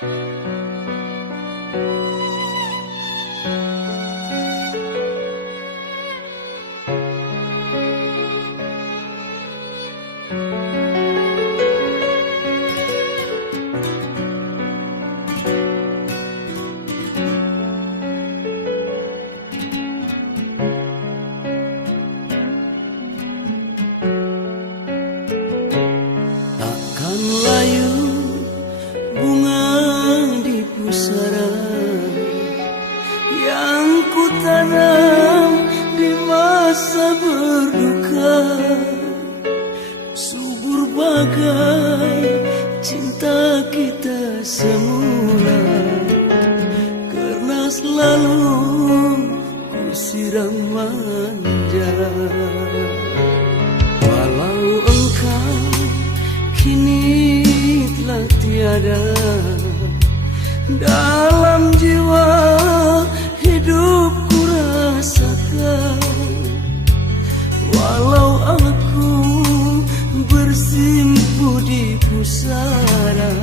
Takkan layu bunga di pusara yang ku tanam di masa berduka. Subur bagai cinta kita semula, karena selalu ku siram manja. Walau engkau kini telah tiada, dalam jiwa hidupku rasakan. Walau aku bersimpu di pusara,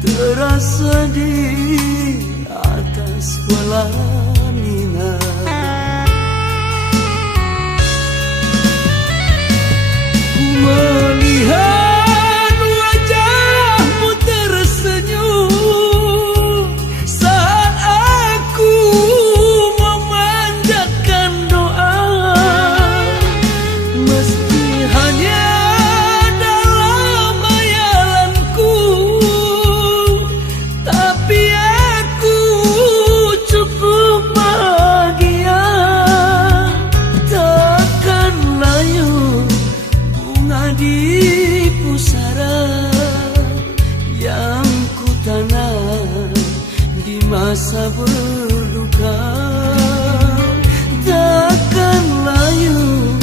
terasa di atas pelaminan. Ku melihat wajahmu tersenyum saat aku memanjatkan doa, meski hanya dalam hayalanku, tapi aku cukup bahagia. Takkan layu bunga di pusara yang ku tanam di masa berduka. Takkan layu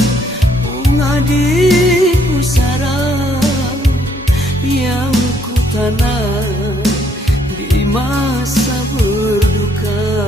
bunga di pusara yang ku tanam di masa berduka.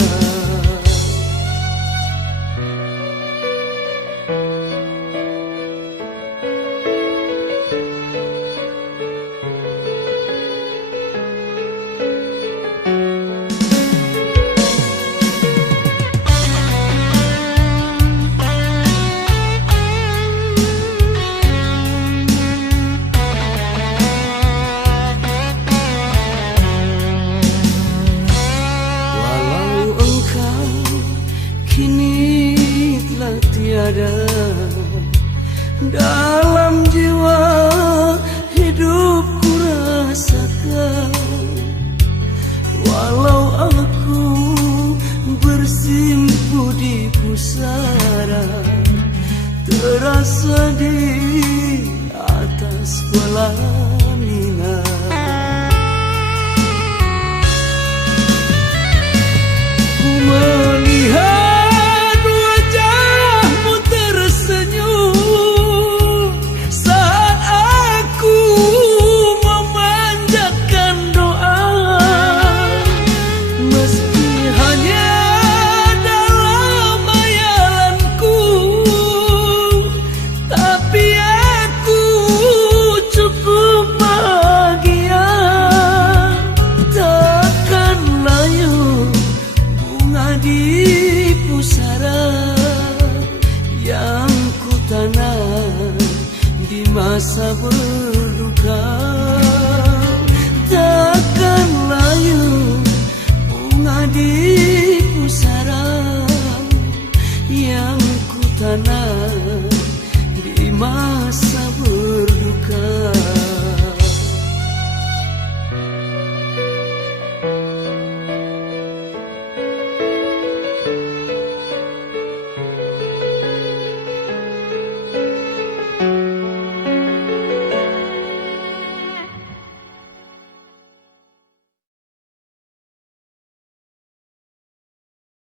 Walau engkau kini telah tiada, dalam jiwa hidupku rasakan. Walau aku bersimpu di pusara, terasa di atas pelaminan. Ku melihat wajahmu tersenyum saat aku memanjatkan doa, meski hanya dalam hayalanku, tapi aku cukup bahagia. Takkan layu bunga di pusara yang ku tanam di masa berduka. Takkan layu bunga di pusara yang ku tanam di masa berduka.